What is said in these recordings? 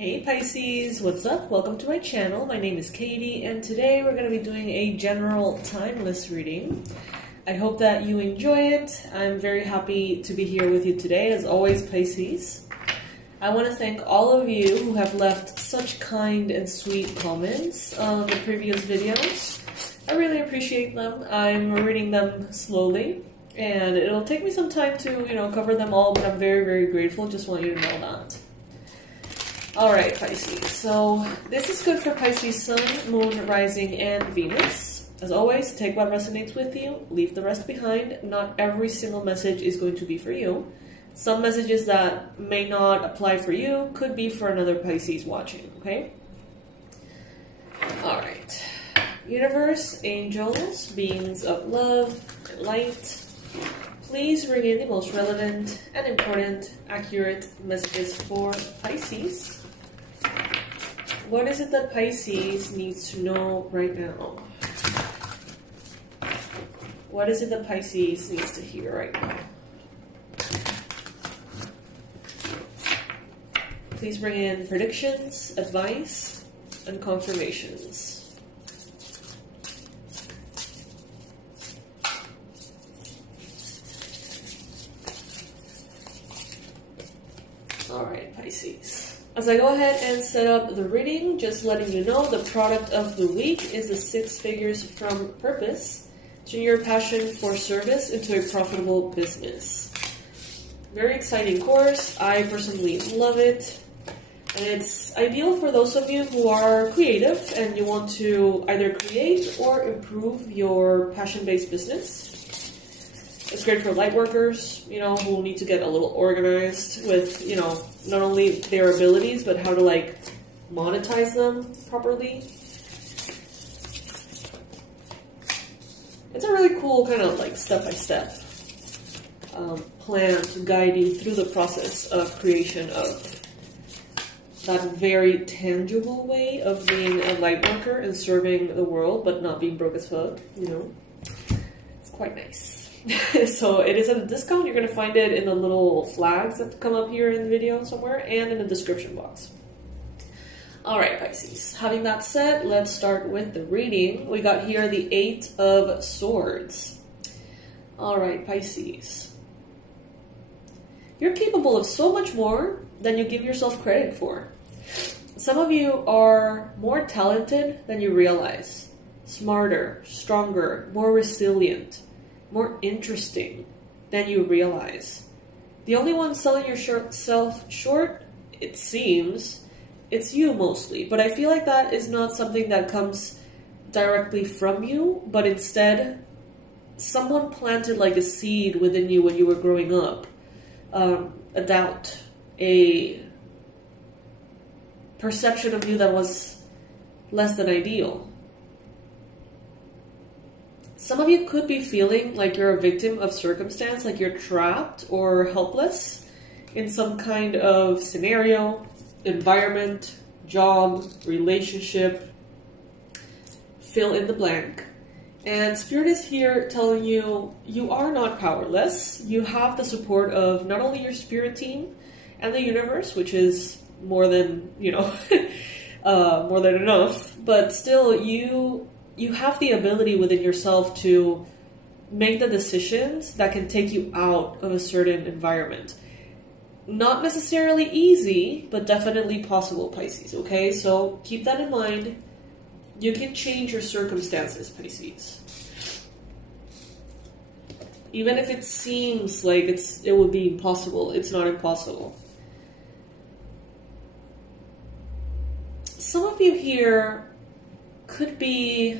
Hey Pisces, what's up? Welcome to my channel. My name is Katie and today we're going to be doing a general timeless reading. I hope that you enjoy it. I'm very happy to be here with you today, as always, Pisces. I want to thank all of you who have left such kind and sweet comments on the previous videos. I really appreciate them. I'm reading them slowly and it'll take me some time to, cover them all, but I'm very, very grateful. Just want you to know that. Alright, Pisces, so this is good for Pisces Sun, Moon, Rising, and Venus. As always, take what resonates with you, leave the rest behind. Not every single message is going to be for you. Some messages that may not apply for you could be for another Pisces watching, okay? Alright. Universe, angels, beings of love, and light, please bring in the most relevant and important, accurate messages for Pisces. What is it that Pisces needs to know right now? What is it that Pisces needs to hear right now? Please bring in predictions, advice, and confirmations. All right, Pisces. As I go ahead and set up the reading, just letting you know the product of the week is the 6 figures from purpose. Turn your passion for service into a profitable business. Very exciting course. I personally love it. And it's ideal for those of you who are creative and you want to either create or improve your passion-based business. It's great for light workers, who need to get a little organized with, not only their abilities, but how to, monetize them properly. It's a really cool kind of, step-by-step plan to guide you through the process of creation of that very tangible way of being a light worker and serving the world, but not being broke as fuck, It's quite nice. So it is at a discount. You're going to find it in the little flags that come up here in the video somewhere and in the description box. Alright, Pisces. Having that said, let's start with the reading. We got here the 8 of Swords. Alright, Pisces. You're capable of so much more than you give yourself credit for. Some of you are more talented than you realize. Smarter, stronger, more resilient, more interesting than you realize. The only one selling yourself short, it seems, it's you mostly. But I feel like that is not something that comes directly from you, but instead someone planted like a seed within you when you were growing up. A doubt, a perception of you that was less than ideal. Some of you could be feeling like you're a victim of circumstance, like you're trapped or helpless in some kind of scenario, environment, job, relationship, fill in the blank. And Spirit is here telling you, you are not powerless. You have the support of not only your spirit team and the universe, which is more than, more than enough, but still you have the ability within yourself to make the decisions that can take you out of a certain environment. Not necessarily easy, but definitely possible, Pisces, okay? So keep that in mind. You can change your circumstances, Pisces. Even if it seems like it would be impossible, it's not impossible. Some of you here could be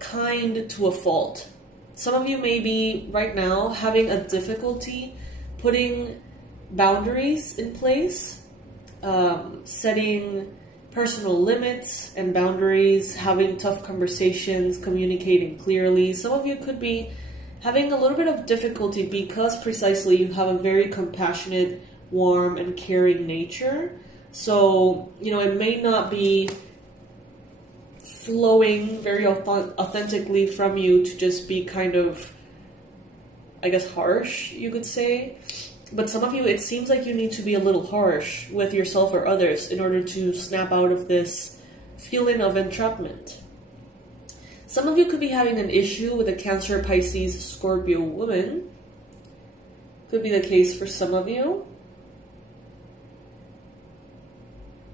kind to a fault. Some of you may be right now having a difficulty putting boundaries in place, setting personal limits and boundaries, having tough conversations, communicating clearly. Some of you could be having a little bit of difficulty because precisely you have a very compassionate, warm, and caring nature. So, it may not be flowing very authentically from you to just be kind of, I guess, harsh, you could say. But some of you, it seems like you need to be a little harsh with yourself or others in order to snap out of this feeling of entrapment. Some of you could be having an issue with a Cancer, Pisces, Scorpio woman. Could be the case for some of you.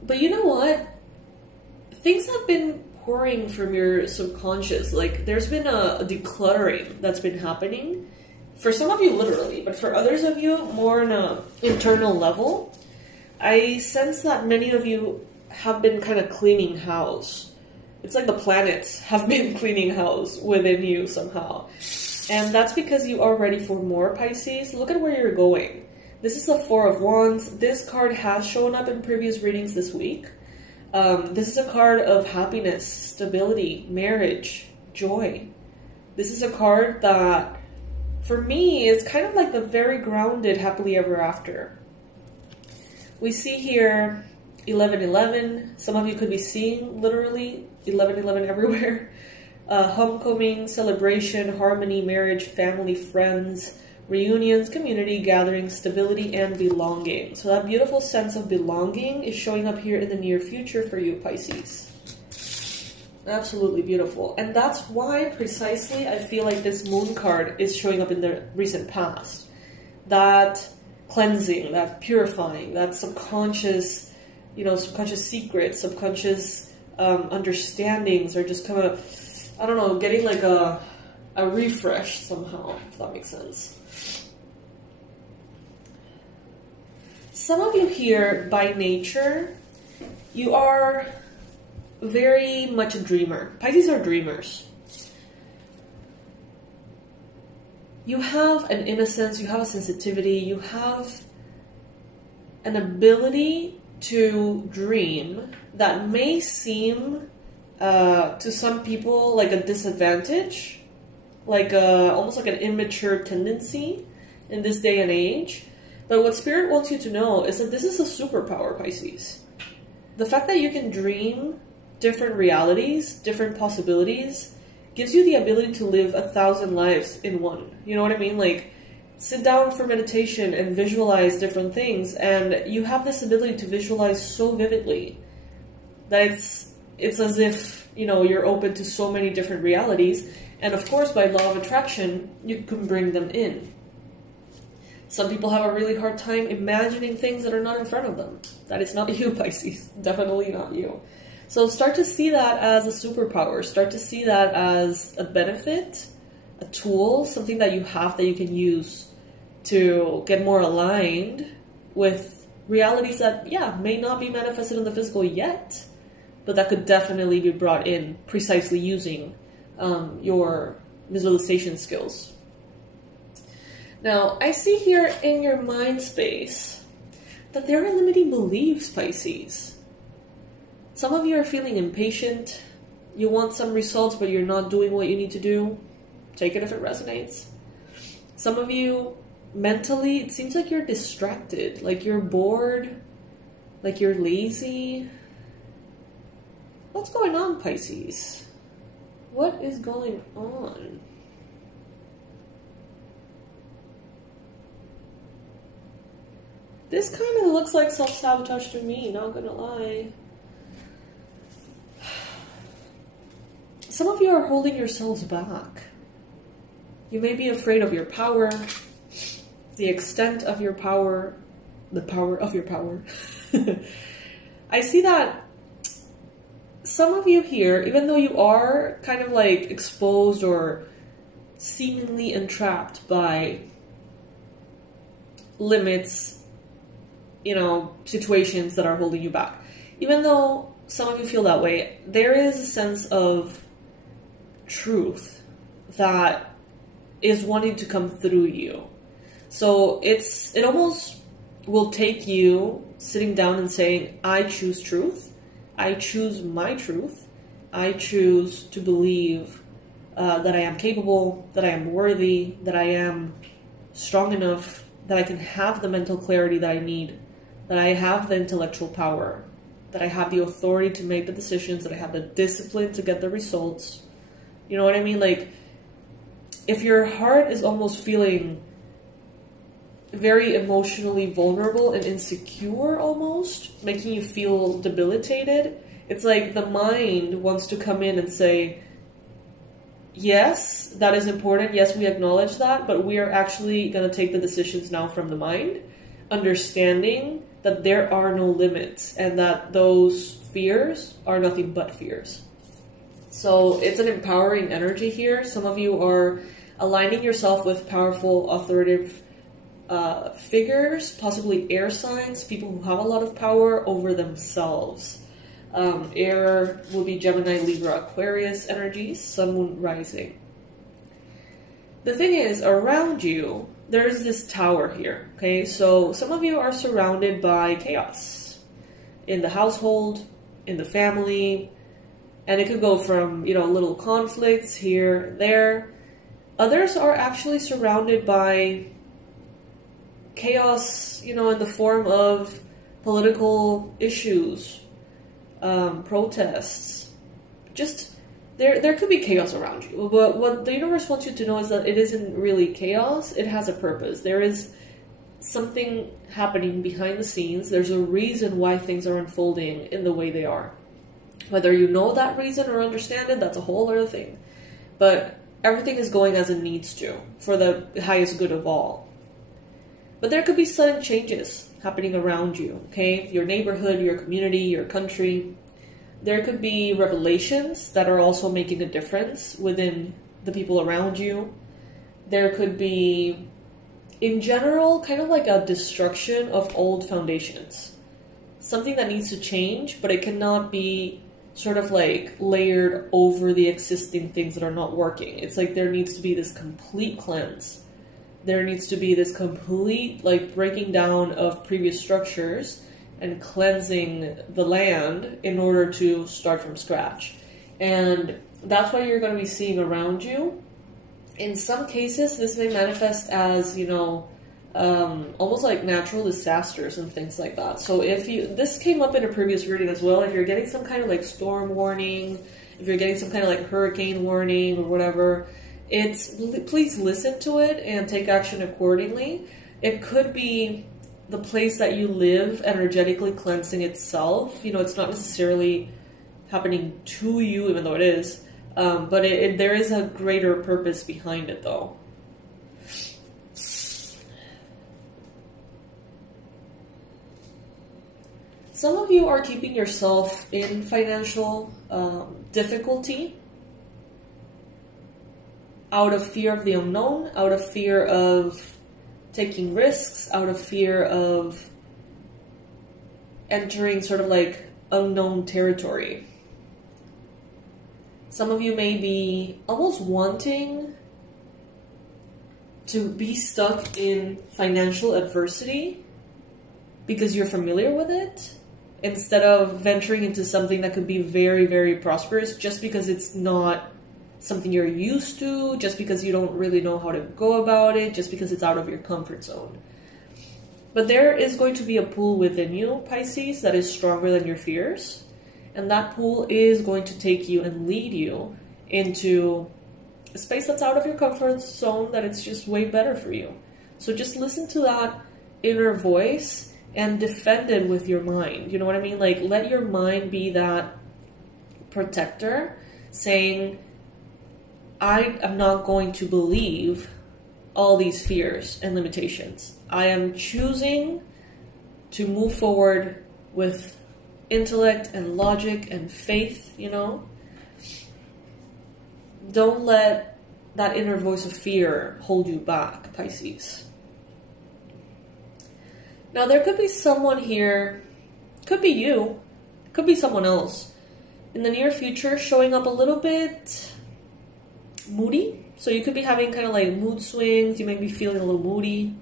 But you know what? Things have been pouring from your subconscious. Like, there's been a decluttering that's been happening. For some of you, literally, but for others of you, more on an internal level. I sense that many of you have been kind of cleaning house. It's like the planets have been cleaning house within you somehow. And that's because you are ready for more, Pisces. Look at where you're going. This is the Four of Wands. This card has shown up in previous readings this week. This is a card of happiness, stability, marriage, joy. This is a card that, for me, is kind of like the very grounded happily ever after. We see here 1111. Some of you could be seeing literally 1111 everywhere. Homecoming, celebration, harmony, marriage, family, friends, reunions, community, gatherings, stability, and belonging. So that beautiful sense of belonging is showing up here in the near future for you, Pisces. Absolutely beautiful. And that's why precisely I feel like this moon card is showing up in the recent past. That cleansing, that purifying, that subconscious, you know, subconscious secrets, subconscious understandings are just kind of, I don't know, getting like a refresh somehow, if that makes sense. Some of you here, by nature, you are very much a dreamer. Pisces are dreamers. You have an innocence, you have a sensitivity, you have an ability to dream that may seem to some people like a disadvantage, like almost like an immature tendency in this day and age. But what Spirit wants you to know is that this is a superpower, Pisces. The fact that you can dream different realities, different possibilities, gives you the ability to live 1,000 lives in one. You know what I mean? Like, sit down for meditation and visualize different things, and you have this ability to visualize so vividly that it's as if, you know, you're open to so many different realities, and of course, by law of attraction, you can bring them in. Some people have a really hard time imagining things that are not in front of them. That is not you, Pisces. Definitely not you. So start to see that as a superpower. Start to see that as a benefit, a tool, something that you have that you can use to get more aligned with realities that, yeah, may not be manifested in the physical yet, but that could definitely be brought in precisely using your visualization skills. Now, I see here in your mind space that there are limiting beliefs, Pisces. Some of you are feeling impatient. You want some results, but you're not doing what you need to do. Take it if it resonates. Some of you, mentally, it seems like you're distracted, like you're bored, like you're lazy. What's going on, Pisces? What is going on? This kind of looks like self-sabotage to me, not gonna lie. Some of you are holding yourselves back. You may be afraid of your power, the extent of your power, the power of your power. I see that some of you here, even though you are kind of like exposed or seemingly entrapped by limits, you know, situations that are holding you back. Even though some of you feel that way, there is a sense of truth that is wanting to come through you. So it almost will take you sitting down and saying, I choose truth. I choose my truth. I choose to believe that I am capable, that I am worthy, that I am strong enough, that I can have the mental clarity that I need, that I have the intellectual power, that I have the authority to make the decisions, that I have the discipline to get the results. You know what I mean? Like, if your heart is almost feeling very emotionally vulnerable and insecure almost, making you feel debilitated. It's like the mind wants to come in and say, yes, that is important. Yes, we acknowledge that, but we are actually going to take the decisions now from the mind, understanding that there are no limits and that those fears are nothing but fears. So it's an empowering energy here. Some of you are aligning yourself with powerful, authoritative figures, possibly air signs, people who have a lot of power over themselves. Air will be Gemini, Libra, Aquarius energies, Sun, Moon, Rising. The thing is, around you, there's this tower here, okay? So some of you are surrounded by chaos in the household, in the family, and it could go from, you know, little conflicts here, there. Others are actually surrounded by chaos, you know, in the form of political issues, protests. Just there could be chaos around you, but what the universe wants you to know is that it isn't really chaos. It has a purpose. There is something happening behind the scenes. There's a reason why things are unfolding in the way they are. Whether you know that reason or understand it, that's a whole other thing. But everything is going as it needs to for the highest good of all. But there could be sudden changes happening around you, okay? Your neighborhood, your community, your country. There could be revelations that are also making a difference within the people around you. There could be, in general, kind of like a destruction of old foundations. Something that needs to change, but it cannot be sort of like layered over the existing things that are not working. It's like there needs to be this complete cleanse. There needs to be this complete like breaking down of previous structures and cleansing the land in order to start from scratch. And that's what you're going to be seeing around you. In some cases, this may manifest as, you know, almost like natural disasters and things like that. So if you, this came up in a previous reading as well, if you're getting some kind of like storm warning, if you're getting some kind of like hurricane warning or whatever, please listen to it and take action accordingly. It could be the place that you live energetically cleansing itself. You know, it's not necessarily happening to you, even though it is, but there is a greater purpose behind it though. Some of you are keeping yourself in financial difficulty out of fear of the unknown, out of fear of taking risks, out of fear of entering sort of like unknown territory. Some of you may be almost wanting to be stuck in financial adversity because you're familiar with it, instead of venturing into something that could be very, very prosperous just because it's not something you're used to, just because you don't really know how to go about it, just because it's out of your comfort zone. But there is going to be a pull within you, Pisces, that is stronger than your fears. And that pull is going to take you and lead you into a space that's out of your comfort zone, that it's just way better for you. So just listen to that inner voice and defend it with your mind. You know what I mean? Like, let your mind be that protector saying, I am not going to believe all these fears and limitations. I am choosing to move forward with intellect and logic and faith, you know? Don't let that inner voice of fear hold you back, Pisces. Now, there could be someone here, could be you, could be someone else, in the near future showing up a little bit moody. So you could be having kind of like mood swings. You may be feeling a little moody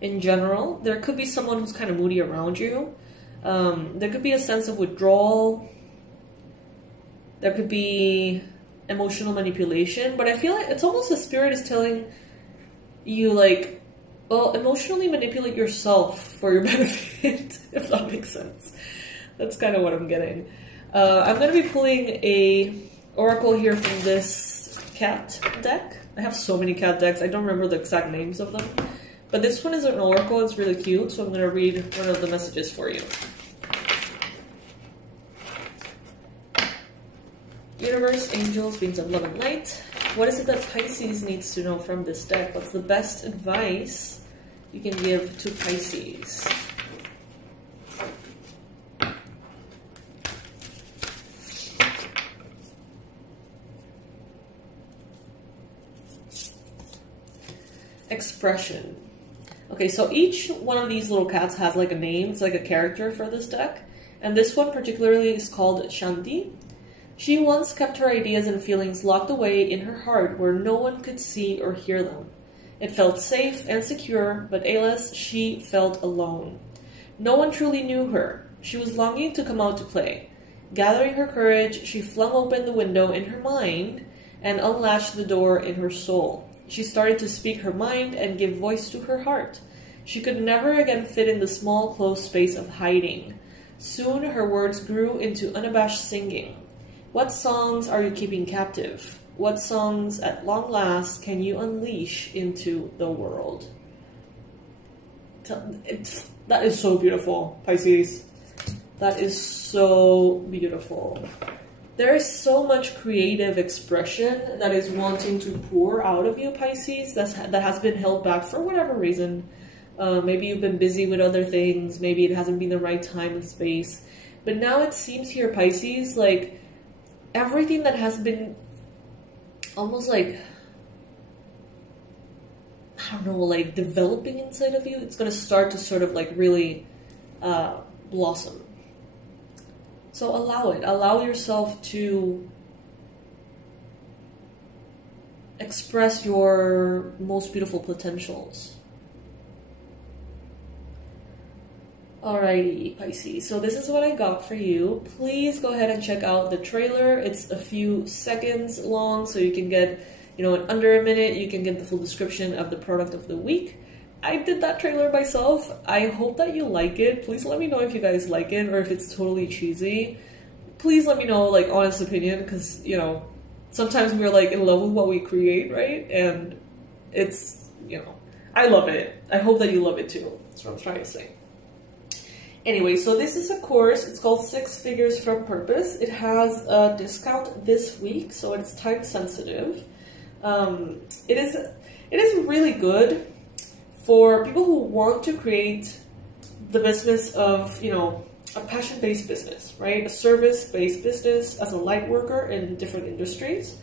in general. There could be someone who's kind of moody around you. There could be a sense of withdrawal. There could be emotional manipulation. But I feel like it's almost the spirit is telling you, like, well, emotionally manipulate yourself for your benefit, if that makes sense. That's kind of what I'm getting. I'm going to be pulling a oracle here from this cat deck. I have so many cat decks. I don't remember the exact names of them. But this one is an oracle. It's really cute, so I'm going to read one of the messages for you. Universe, angels, beings of love and light. What is it that Pisces needs to know from this deck? What's the best advice you can give to Pisces? Expression. Okay, so each one of these little cats has like a name. It's like a character for this deck. And this one particularly is called Shanti. She once kept her ideas and feelings locked away in her heart where no one could see or hear them. It felt safe and secure, but alas, she felt alone. No one truly knew her. She was longing to come out to play. Gathering her courage, she flung open the window in her mind and unlatched the door in her soul. She started to speak her mind and give voice to her heart. She could never again fit in the small, closed space of hiding. Soon her words grew into unabashed singing. What songs are you keeping captive? What songs at long last can you unleash into the world? That is so beautiful, Pisces. That is so beautiful. There is so much creative expression that is wanting to pour out of you, Pisces, that has been held back for whatever reason. Maybe you've been busy with other things. Maybe it hasn't been the right time and space. But now it seems here, Pisces, like everything that has been almost like, I don't know, like developing inside of you, it's going to start to sort of like really blossom. So allow it. Allow yourself to express your most beautiful potentials. Alrighty, Pisces. So this is what I got for you. Please go ahead and check out the trailer. It's a few seconds long, so you can get, in under a minute, you can get the full description of the product of the week. I did that trailer myself. I hope that you like it. Please let me know if you guys like it or if it's totally cheesy. Please let me know, like, honest opinion, because, sometimes we're, like, in love with what we create, right? And it's, I love it. I hope that you love it too. That's what I'm trying to say. Anyway, so this is a course. It's called 6 Figures from Purpose. It has a discount this week, so it's time sensitive. It is really good for people who want to create the business of, a passion-based business, right? A service-based business as a light worker in different industries.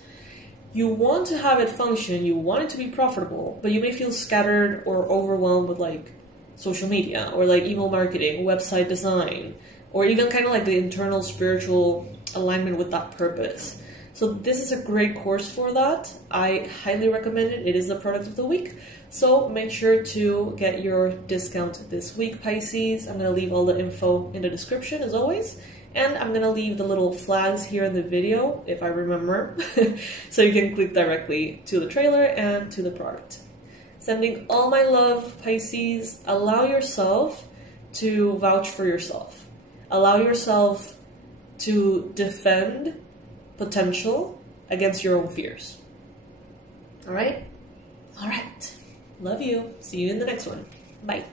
You want to have it function, you want it to be profitable, but you may feel scattered or overwhelmed with like social media or like email marketing, website design, or even kind of like the internal spiritual alignment with that purpose. So this is a great course for that. I highly recommend it. It is the product of the week. So make sure to get your discount this week, Pisces. I'm going to leave all the info in the description as always. And I'm going to leave the little flags here in the video, if I remember, so you can click directly to the trailer and to the product. Sending all my love, Pisces. Allow yourself to vouch for yourself. Allow yourself to defend potential against your own fears. All right? All right. Love you. See you in the next one. Bye.